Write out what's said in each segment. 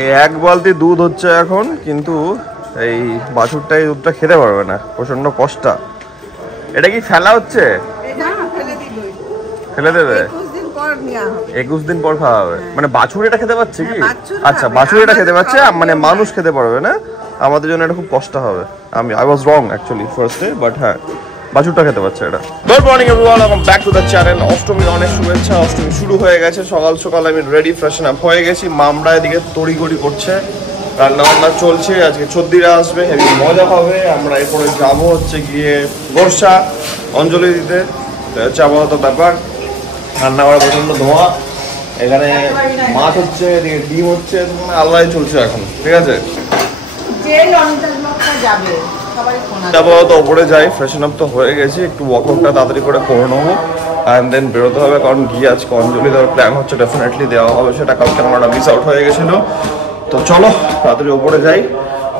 এই এক বালতি দুধ হচ্ছে এখন, কিন্তু এই বাছুরটা এই দুধটা খেতে পারবে না, প্রচন্ড কষ্টা। এটা কি ফেলা হচ্ছে? ফেলে দেবে? 21 দিন পর খাওয়া হবে। মানে বাছুর এটা খেতে পাচ্ছে কি? আচ্ছা, বাছুর এটা খেতে পাচ্ছে, মানে মানুষ খেতে পারবে না। আমাদের জন্য এটা খুব কষ্ট হবে। আই ওয়াজ রং অ্যাকচুয়ালি ফার্স্টে, বাট হ্যাঁ বাছুরটা খেতে পাচ্ছে এটা। Good morning everyone, welcome back to the channel. অষ্টমীর অনেক শুভেচ্ছা। অষ্টমী শুরু হয়ে গেছে, সকাল সকাল আমি রেডি ফ্রেশন আপ হয়ে গেছি। মামরা এদিকে তড়িঘড়ি করছে, রান্না বান্না চলছে। আজকে চদ্দিরা আসবে, হেবি মজা হবে। আমরা এরপরে যাবো হচ্ছে গিয়ে গোরসা অঞ্জলি দিতে, হচ্ছে আপাতত ব্যাপার। রান্না করা প্রচন্ড ধোঁয়া, এখানে মাছ হচ্ছে, এদিকে ডিম হচ্ছে, মানে আল্লাহ চলছে এখন। ঠিক আছে, আপাতত ওপরে যাই। ফ্রেশন আপ তো হয়ে গেছি, একটু ওয়ার্কআউটটা তাড়াতাড়ি করে করে নেবো, অ্যান্ড দেন বেরোতে হবে। কারণ গিয়ে আজকে অঞ্জলি দেওয়ার প্ল্যান হচ্ছে, ডেফিনেটলি দেওয়া হবে সেটা। কালকে আমরা মিস আউট হয়ে গেছিলো। তো চলো তাড়াতাড়ি ওপরে যাই।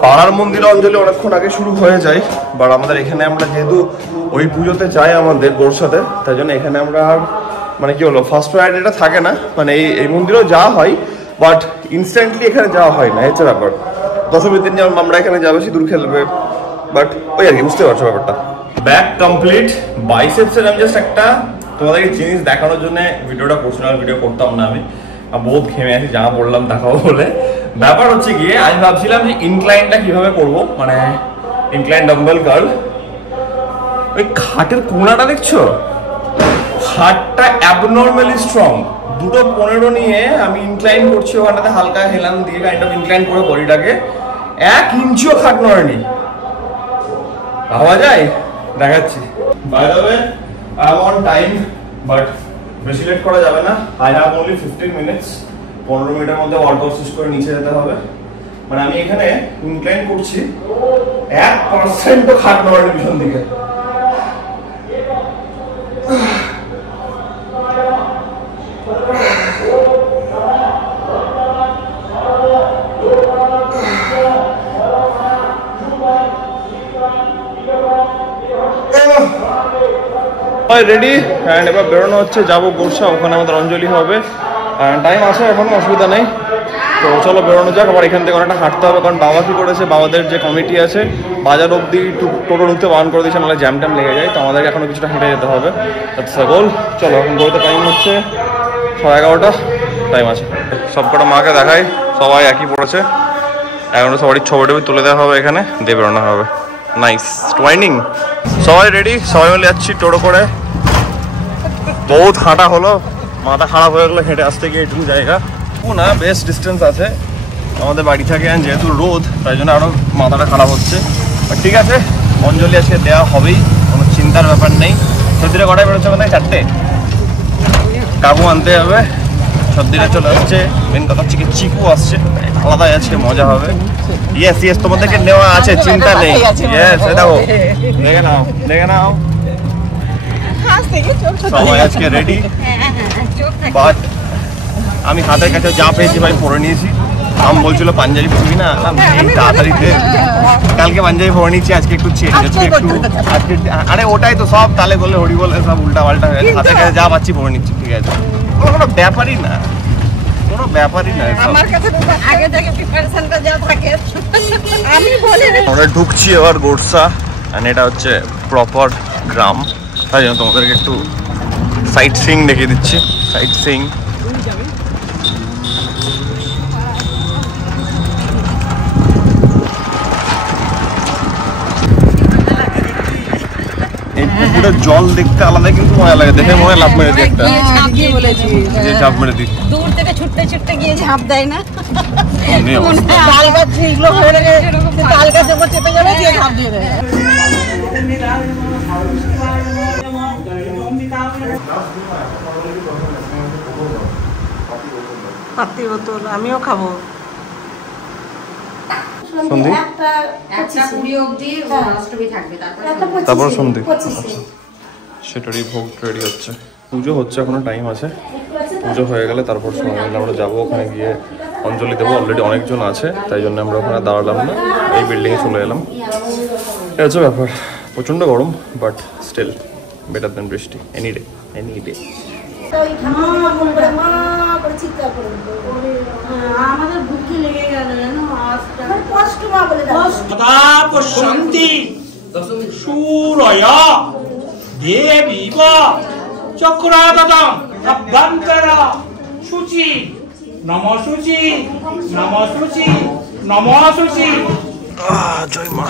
পাড়ার মন্দিরে অঞ্জলি অনেকক্ষণ আগে শুরু হয়ে যায়, বাট আমাদের এখানে আমরা যেহেতু ওই পুজোতে যাই আমাদের গোরসাতে, তাই জন্য এখানে আমরা আর মানে কি হলো ফার্স্ট প্রায়োরিটিটা থাকে না। মানে এই মন্দিরেও যাওয়া হয়, বাট ইনস্ট্যান্টলি এখানে যাওয়া হয় না, হচ্ছে ব্যাপার। দশমীর দিন যেমন আমরা এখানে যাবো, সিঁদুর খেলবে, বাট ওই আর কি, বুঝতে পারছো ব্যাপারটা। Back complete. বাইসেপসের আমি জাস্ট একটা তোমাদেরকে জিনিস দেখানোর জন্য ভিডিওটা পার্সোনাল ভিডিও করতাম না, আমি বহুত ঘেমে আছি, যা বললাম দেখাবো বলে। ব্যাপার হচ্ছে গিয়ে আমি ভাবছিলাম যে ইনক্লাইনটা কিভাবে করবো, মানে ইনক্লাইন ডাম্বেল কার্ল। ওই খাটের কোণাটা দেখছো, খাটটা অ্যাবনর্মালি স্ট্রং। 2.15 নিয়ে আমি ইনক্লাইন করছি, ওখানটাতে হালকা হেলান দিয়ে কাইন্ড অফ ইনক্লাইন করে বডিটাকে। 1 ইঞ্চিও খাট নড়েনি। ভাবা যায়? দেখাচ্ছি। By the way, I am on time, but বেশি লেট করা যাবে না। I have only 15 minutes. 15 মিনিটের মধ্যে ওয়ার্কআউট শেষ করে নিচে যেতে হবে। মানে আমি এখানে ইনক্লাইন করছি, 1% খাট নড়েনি পিছন দিকে। রেডি, অ্যান্ড এবার বেরোনো হচ্ছে, যাবো গোরসা, ওখানে আমাদের অঞ্জলি হবে। টাইম আছে এখনো, অসুবিধা নেই। তো চলো বেরোনো যাক। আবার এখান থেকে অনেকটা হাঁটতে হবে, কারণ বাবা কি করেছে, বাবাদের যে কমিটি আছে বাজার অব্দি টোটো ঢুকতে বারণ করে দিয়েছে, নাহলে জ্যাম ট্যাম লেগে যায়। তো আমাদেরকে এখনো কিছুটা হেঁটে যেতে হবে। গোল। চলো এখন বেরোতে টাইম হচ্ছে 11:30 টাইম আছে। সবকটা মাকে দেখাই, সবাই একই পড়েছে। এখনো সবারই ছবি তুলে দেওয়া হবে, এখানে দিয়ে বেরোনো হবে। নাইস টুয়াইনিং। সবাই রেডি, সবাই মিলে যাচ্ছি টোটো করে। বহুত হাঁটা হলো, মাথা খারাপ হয়ে গেলো হেঁটে আসতে গিয়ে। এটুকু জায়গা না, বেশ ডিস্টেন্স আছে আমাদের বাড়ি থেকে, যেহেতু রোদ তাই জন্য আরও মাথাটা খারাপ হচ্ছে। বাট ঠিক আছে, অঞ্জলি আজকে দেওয়া হবেই, কোনো চিন্তার ব্যাপার নেই। সর্দিরা কটায় বেরোচ্ছে? মানে 4টে। কাকু আনতে হবে, সর্দিরা চলে আসছে। মেন কথা হচ্ছে কি চিকু আসছে, আলাদাই আজকে মজা হবে। ইয়েস ইয়েস, তোমাদেরকে নেওয়া আছে, চিন্তা নেই। ইয়েস, দেখো, দেখে নাও দেখে নাও। সবাই আজকে রেডি, বাট আমি হাতের কাছে যা পেয়েছি ভাই পরে নিয়েছি। আম বলছিল পাঞ্জাবি পরবি না, তাড়াতাড়িতে কালকে পাঞ্জাবি পরে নিচ্ছি, আজকে একটু চেঞ্জ, আজকে একটু আজকে। আরে ওটাই তো, সব তালে বললে হরি বলে সব উল্টা পাল্টা হয়ে গেছে। হাতের কাছে যা পাচ্ছি পরে নিচ্ছি, ঠিক আছে, কোনো ব্যাপারই না, কোনো ব্যাপারই না। আমরা ঢুকছি এবার গোরসা, আর এটা হচ্ছে প্রপার গ্রাম, তাই জন্য তোমাদেরকে একটু সাইট সিইং দেখিয়ে দিচ্ছি। সাইট সিইং এই পুকুরের জল দেখতে আলাদা, কিন্তু মজা লাগে। দেখে মনে লাভ মেরে দিই একটা, ঝাঁপ মেরে দিই। দূর থেকে ছুটতে ছুটতে গিয়ে ঝাঁপ দেয় না, পাতি বোতল আমিও খাবো। তারপর সন্ধি, সেটারই ভোগ রেডি হচ্ছে। পুজো হচ্ছে, এখনো টাইম আছে। পুজো হয়ে গেলে তারপর সময় আমরা যাবো, ওখানে গিয়ে অঞ্জলি দেবো। অলরেডি অনেকজন আছে, তাই জন্য আমরা ওখানে দাঁড়ালাম না, এই বিল্ডিংয়ে চলে এলাম। এটা হচ্ছে ব্যাপার। প্রচণ্ড গরম, বাট স্টিল বেটার দেন বৃষ্টি। Any day, any day. আমাদের বুকে লেগে সদা পশ্যন্তি সূরয়া দেবীব চক্রাদতম অভ্যন্তর শুচি নম শুচি নম শুচি নম শুচি। জয় মা।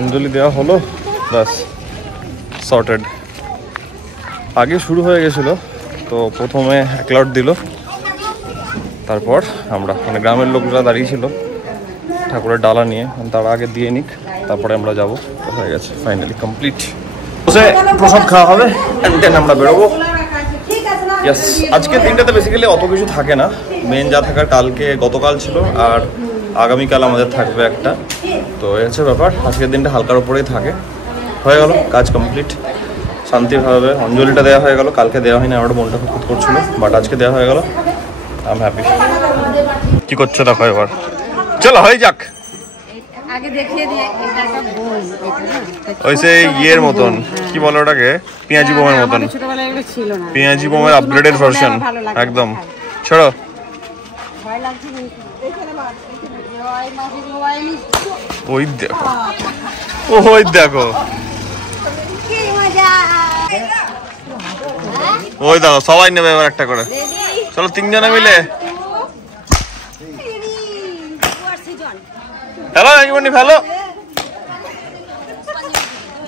অঞ্জলি দেওয়া হলো, ব্যাস সর্টেড। আগে শুরু হয়ে গেছিল, তো প্রথমে 1 লট দিল, তারপর আমরা মানে গ্রামের লোকরা দাঁড়িয়েছিল ঠাকুরের ডালা নিয়ে, তারা আগে দিয়ে নিক, তারপরে আমরা যাবো। তো হয়ে গেছে ফাইনালি কমপ্লিট। বসে প্রসাদ খাওয়া হবে, অ্যান্ড দেন আমরা বেরোবো। ইয়েস, আজকের দিনটাতে বেসিক্যালি অত কিছু থাকে না, মেন যা থাকার কালকে গতকাল ছিল, আর আগামীকাল আমাদের থাকবে একটা। তো এই হচ্ছে ব্যাপার, আজকের দিনটা হালকার উপরেই থাকে। হয়ে গেল কাজ কমপ্লিট, শান্তিভাবে অঞ্জলিটা দেওয়া হয়ে গেল। কালকে দেওয়া হয়নি, আমার মনটা খুব করছিল, বাট আজকে দেওয়া হয়ে গেল। I am happy. কি করছো দেখো এবার, চলো হয়ে যাক। আগে দেখিয়ে দিয়ে এটা একটা বোম, ওই সেই ইয়ের মতন, কি বলে ওটাকে, পেঁয়াজি বোমের মতন। ছোটবেলায় এগুলো ছিল না, পেঁয়াজি বোমের আপগ্রেডেড ভার্সন একদম। ছাড়ো, ভয় লাগছে কিন্তু। এখানে মার, এখানে জয় মাসি জয় নি। ওই দেখো, ওই দেখো, কি মজা। ওই দেখো সবাই নেবে এবার একটা করে। চলো 3 জনে মিলে হ্যালো একবার ফেলো।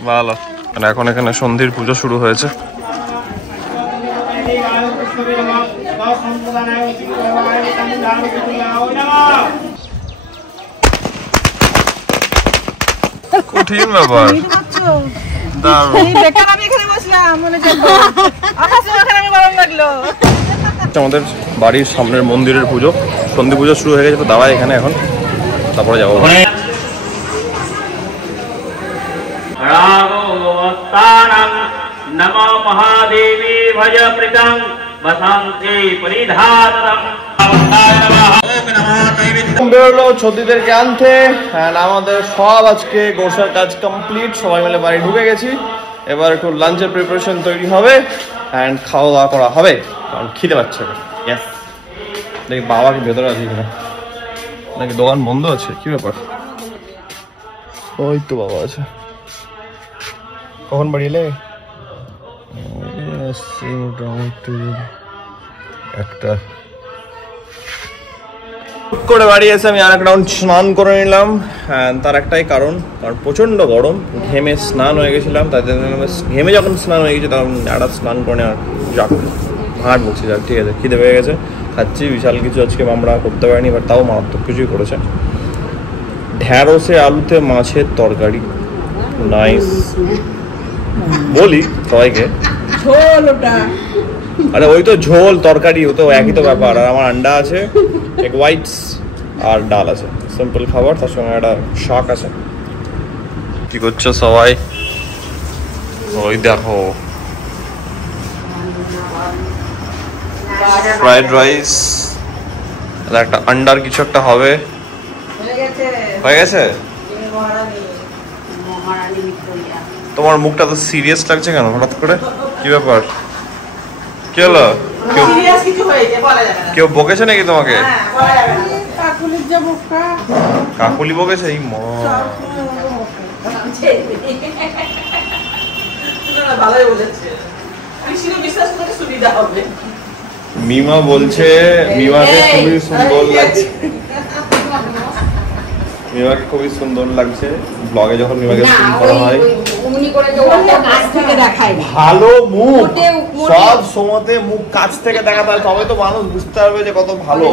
ভালো, মানে এখন এখানে সন্ধির পুজো শুরু হয়েছে। কঠিন ব্যাপার। আমাদের বাড়ির সামনের মন্দিরের পুজো, সন্ধি পুজো শুরু হয়ে গেছে। তো দাঁড়ায় এখানে এখন, তারপরে যাবো। নমো মহাদেবী ভজ প্রীতং বসন্তি পরিধারণম। বেরোলো ছদ্দিদেরকে আনতে, আমাদের সব আজকে গোসার কাজ কমপ্লিট, সবাই মিলে বাড়ি ঢুকে গেছি। এবার একটু লাঞ্চের প্রিপারেশন তৈরি হবে অ্যান্ড খাওয়া দাওয়া করা হবে, কারণ খিদে পাচ্ছে। ইয়েস, দেখি বাবা কি ভেতরে আছে কিনা, নাকি দোকান বন্ধ আছে, কি ব্যাপার? ওই তো বাবা আছে। কখন বাড়ি এলে? মোটামুটি একটা করে বাড়ি এসে আমি আর এক রাউন্ড স্নান করে নিলাম। তার একটাই কারণ প্রচণ্ড গরম, ঘেমে স্নান হয়ে গেছিলাম। তাদের ঘেমে যখন স্নান হয়ে গেছে তখন একটা স্নান করে আর যাক হাড় বকছি, যাক ঠিক আছে। খিদে পেয়ে গেছে, খাচ্ছি। বিশাল কিছু আজকে আমরা করতে পারিনি, বাট তাও মারাত্মক কিছুই করেছে। ঢ্যাঁড়সে আলুতে মাছের তরকারি, নাইস। বলি সবাইকে, আরে ওই তো ঝোল তরকারি, ও তো একই তো ব্যাপার। আর আমার আন্ডা আছে, এক হোয়াইটস আর ডাল আছে, সিম্পল খাবার, তার সঙ্গে একটা শাক আছে। কি করছো সবাই? ওই দেখো ফ্রাইড রাইস, একটা আন্ডার কিছু একটা হবে। হয়ে গেছে? তোমার মুখটা তো সিরিয়াস লাগছে কেন হঠাৎ করে, কি ব্যাপার? কি হলো? কেউ বকেছে নাকি তোমাকে? কাকুলি বকেছে? এই মা, মিমা বলছে মিমাকে খুবই সুন্দর লাগছে, মিমাকে খুবই সুন্দর লাগছে ব্লগে যখন মিমাকে সিন করা হয়। ভালো মুখ সব সময়তে মুখ কাছ থেকে দেখাতে হয়, তবে তো মানুষ বুঝতে পারবে যে কত ভালো।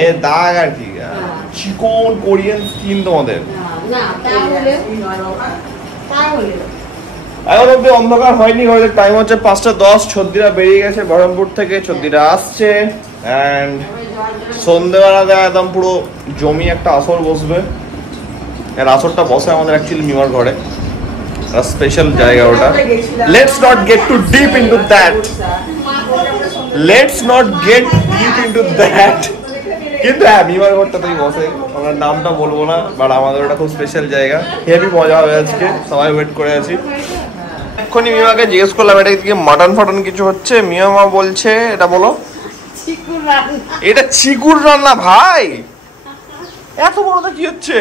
এ দাগ আর কি, চিকন কোরিয়ান স্কিন তোমাদের। এখন অব্দি অন্ধকার হয়নি, হয়তো টাইম হচ্ছে 5টা 10। ছদ্দিরা বেরিয়ে গেছে বহরমপুর থেকে, ছদ্দিরা আসছে। অ্যান্ড সন্ধ্যেবেলাতে একদম পুরো জমি একটা আসর বসবে। এর আসরটা বসে আমাদের অ্যাকচুয়ালি মিমার ঘরে, স্পেশাল জায়গা ওটা। Let's not get too deep into that, let's not get deep into that. কিন্তু হ্যাঁ মিমার ঘরটাতেই বসে, আমরা নামটা বলবো না, বাট আমাদের ওটা খুব স্পেশাল জায়গা, হেভি মজা হবে আজকে, সবাই ওয়েট করে আছি। এক্ষুনি মিমাকে জিজ্ঞেস করলাম এটা কি মাটন ফাটন কিছু হচ্ছে, মিমা বলছে এটা বলো এটা চিকুর রান্না। ভাই এত বড়টা কি হচ্ছে?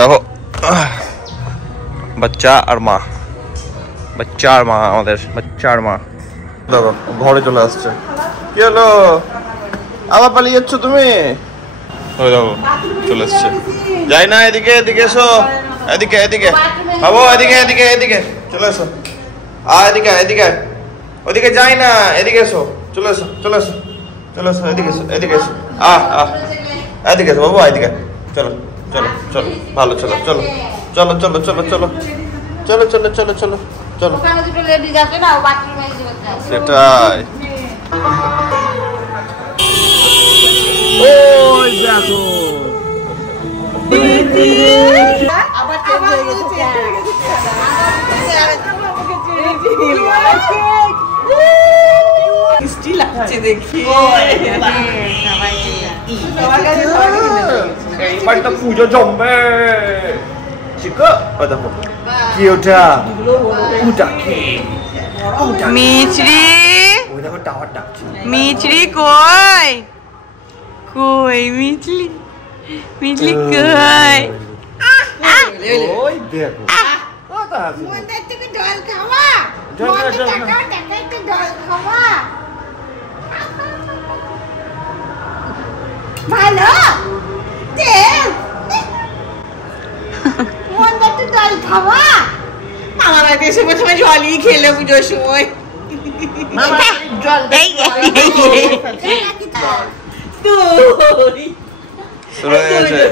দেখো বাচ্চা আর মা, বাচ্চা আর মা, আমাদের বাচ্চা আর মা। দেখো ঘরে চলে আসছে। কি হলো আবার পালিয়ে যাচ্ছ তুমি? ওই দেখো চলে আসছে। যাই না, এদিকে এদিকে এসো, এদিকে এদিকে বাবু, এদিকে এদিকে এদিকে চলে এসো, এদিকে এদিকে, ওদিকে যাই না, এদিকে এসো, চলে এসো চলে এসো চলে এসো, এদিকে এসো এদিকে এসো, এদিকে এসো বাবু, এদিকে চলো চলো চলো, ভালো চলো চলো চলো চলো চলো চলো চলো চলো চলো চলো চলো, সেটাই। ওই দেখো এইবারটা পুজো জমবে। দেখো কি ওটা, মিছরি ওই দেখো টাওয়ার ডাকছে। মিছরি কই কই মিছলি মিছলি কই? ওই দেখো কথা আছে, মন্দির থেকে জল খাওয়া, জল খাওয়া, জল খাওয়া। টাকা জল খাওয়া ভালো তেল, মন্দির থেকে জল খাওয়া। আমার বাড়িতে এসে প্রথমে জলই খেলে পুজোর সময়। শুরু হয়ে গেছে।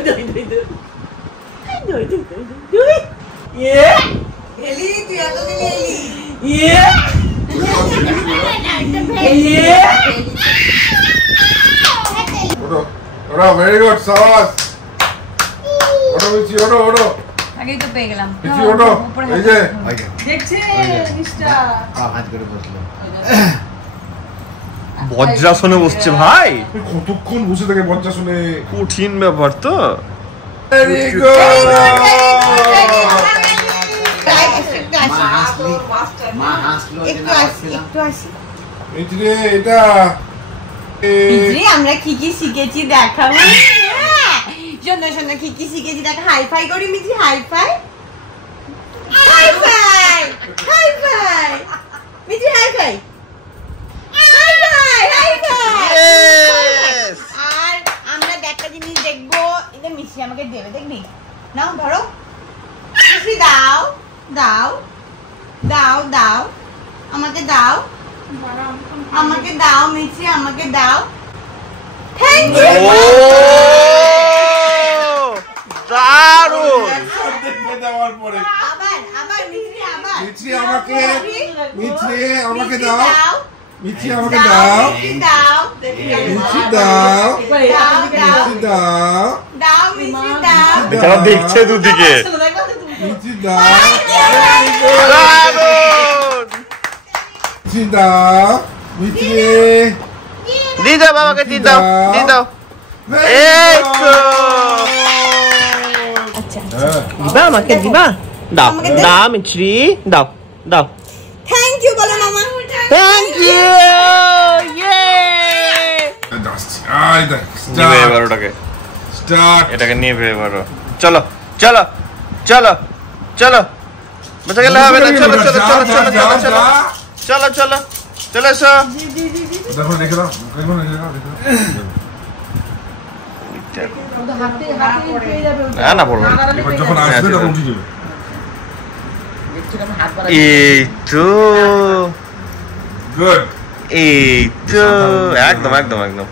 Very good, Savas. Odo Michi, odo. আগেই তো পেয়ে গেলাম। Michi, odo. এই যে দেখছে মিস্টার হাত করে বসলো। বজ্রাসনে বসছে ভাই, কতক্ষণ বসে থাকে বজ্জা শুনে। কঠিন ব্যাপার তো। Very good. মা হাসলো যে না আসছিলাম। একটু আসি। মিchi রে এটা আমরা কি কি শিখেছি দেখাবো। শোনো শোনো কি কি শিখেছি দেখা। হাই ফাই করি মিছি, hi fi hi fi hi fi মিছি, hi fi hi fi hi fi. আর আমরা একটা জিনিস দেখবো, এটা মিছি আমাকে দেবে, দেখবি? নাও ধরো মিছি, দাও দাও দাও দাও আমাকে দাও, আমাকে দাও মিছি, আমাকে দাও। Thank you. দারুণ। দেখে দেওয়ার পরে আবার আবার মিছি, আবার মিছি আমাকে আমাকে দাও, দাও। মিchi আমাকে দাও। মিছি দাও, মিchi দাও। দাও দাও মিchi দাও। দাও মিছি দাও। বেচারা দেখছে দুদিকে। মিchi দাও। দারুণ। মিchi দাও। মিchi দিয়ে দাও বাবাকে, দিয়ে দাও দিয়ে দাও। এই তো দিবা আমাকে, দিবা দাও দাও মিছরি, দাও দাও। থ্যাংক ইউ বলো মামা। Thank you. ইয়ে আই দেখ নিবে এবার ওটাকে, স্টার্ট। এটাকে নিবে এবার। চলো চলো চলো চলো, বেঁচে গেলে হবে না। চলো চলো চলো চলো চলো চলো চলো চলো চলে এসো। দেখো দেখে দাও, দেখো না না পড়বে না। এবার যখন আসবে তখন উঠে যাবে। এই তো গুড। এই তো একদম একদম একদম।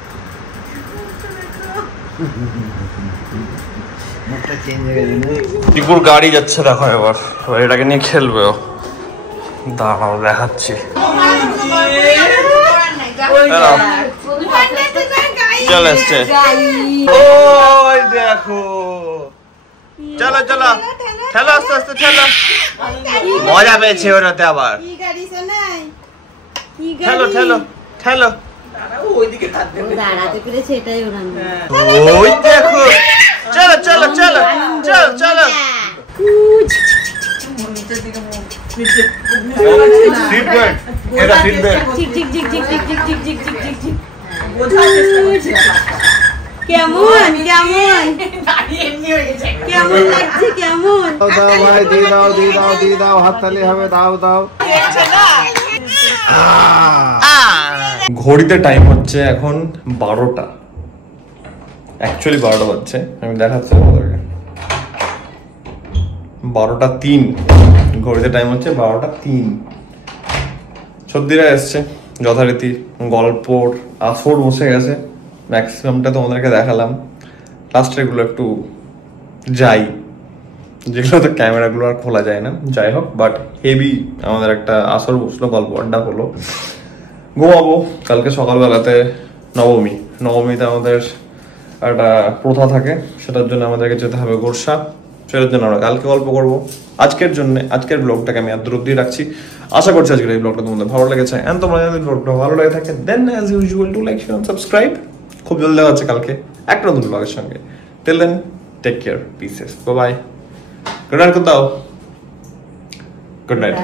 মুখটা চেঞ্জ হয়ে গেছে। টিপুর গাড়ি যাচ্ছে দেখো, এবার এটাকে নিয়ে খেলবে ও। দাঁড়াও দেখাচ্ছি। চলে এসছে, ওই দেখো। চলো চলো ঠেলো, আস্তে আস্তে ঠেলো। মজা পেয়েছে ওরাতে আবার। ঠেলো ঠেলো ঠেলো দাঁড়াতে পেরেছে এটাই ওর আনন্দ। ওই দেখো, চলো চলো চলো চলো চলো। সিট বেল্ট, এটা সিট বেল্ট। ঝিক ঝিক ঝিক ঝিক ঝিক ঝিক ঝিক ঝিক ঝিক ঝিক ঝিক। কেমন কেমন কেমন লাগছে কেমন? দাও ভাই, দিয়ে দাও দিয়ে দাও দিয়ে দাও, হাততালি হবে, দাও দাও। ঘড়িতে টাইম হচ্ছে এখন 12টা, অ্যাকচুয়ালি 12টা বাজছে, আমি দেখাচ্ছি আপনাদেরকে। 12টা 3, ঘড়িতে টাইম হচ্ছে 12টা 3। সর্দিরা এসছে যথারীতি, গল্পর আসর বসে গেছে, ম্যাক্সিমামটা তোমাদেরকে দেখালাম। লাস্টেরগুলো একটু যাই, যেগুলো তো ক্যামেরাগুলো আর খোলা যায় না, যাই হোক। বাট হেভি আমাদের একটা আসর বসলো, গল্প আড্ডা হলো। ঘুমাবো। কালকে সকালবেলাতে নবমীতে আমাদের একটা প্রথা থাকে, সেটার জন্য আমাদেরকে যেতে হবে গোরসা, সেটার জন্য আমরা কালকে গল্প করবো। আজকের ব্লগটাকে আমি আর দূর দিয়ে রাখছি। আশা করছি আজকের এই ব্লগটা তোমাদের ভালো লেগেছে। এন্ড তোমরা যদি ব্লগটা ভালো লেগে থাকে, then as usual to like, share, subscribe. খুব জলদি দেখা হচ্ছে কালকে একটা নতুন ব্লগের সঙ্গে। Till then, take care, pieces, bye bye. Good night দাও, গুড নাইট।